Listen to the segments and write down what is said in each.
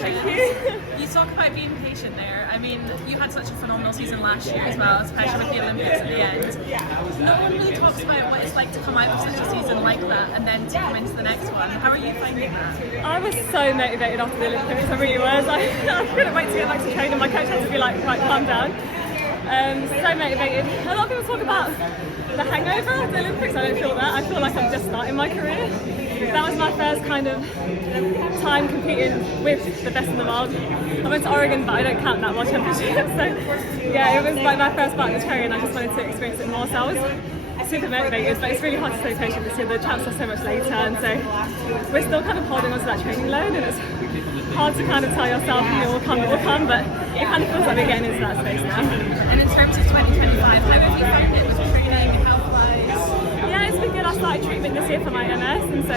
Thank you. You talk about being patient there. I mean, you had such a phenomenal season last year as well, especially with the Olympics at the end. No one really talks about what it's like to come out of such a season like that and then to come into the next one. How are you finding that? I was so motivated after the Olympics, I really was. I couldn't wait to get back to training. My coach had to be like, right, calm down. So motivated. A lot of people talk about the hangover of the Olympics. I don't feel that. I feel like I'm just starting my career. That was my first kind of time competing with the best in the world. I went to Oregon, but I don't count that World Championship. So yeah, it was like my first part of the cherry, and I just wanted to experience it more. So I was super motivated, but it's really hard to stay patient this year. The champs are so much later, and so we're still kind of holding on to that training load, and it's hard to kind of tell yourself it will come, but it kind of feels like we're getting into that space now. And in terms of 2025, how have you found it with training and health-wise? Yeah, it's been good. I started treatment this year for my MS, and so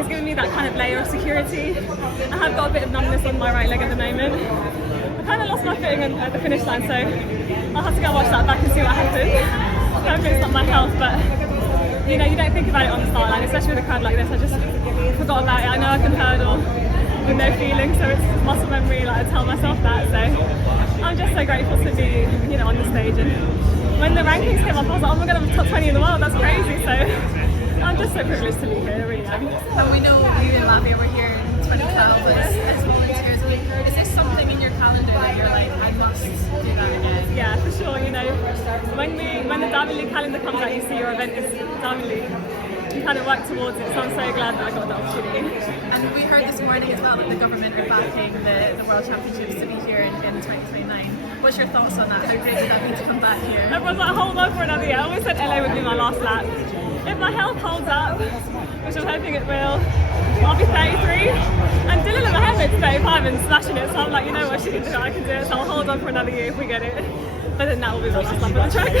it's given me that kind of layer of security. I have got a bit of numbness on my right leg at the moment. I kind of lost my footing at the finish line, so I'll have to go watch that back and see what happens. Hopefully it's not my health, but you know, you don't think about it on the start line, especially with a crowd like this. I just forgot about it. I know I can hurdle with no feeling, so it's muscle memory, like I tell myself that. So I'm just so grateful to be, you know, on the stage. And when the rankings came up, I was like, oh my god, I'm top 20 in the world, that's crazy. So I'm just so privileged to be here, I really am. And we know you and Latvia were here in 2012 as volunteers. Is this something in your calendar that you're like, I must do that again? Yeah, for sure. You know, when the Diamond League calendar comes out, you see your event is Diamond League. You kind of work towards it, so I'm so glad that I got the opportunity. And we heard this morning as well that the government are backing the World Championships to be here in 2029. What's your thoughts on that? How great would that be to come back here? Everyone's like, hold on for another year. I always said LA would be my last lap. If my health holds up, which I'm hoping it will, I'll be 33. And Dylan Mohamed's 35 and smashing it, so I'm like, you know what, she can do it, I can do it. So I'll hold on for another year if we get it. But then that will be the last lap on the track.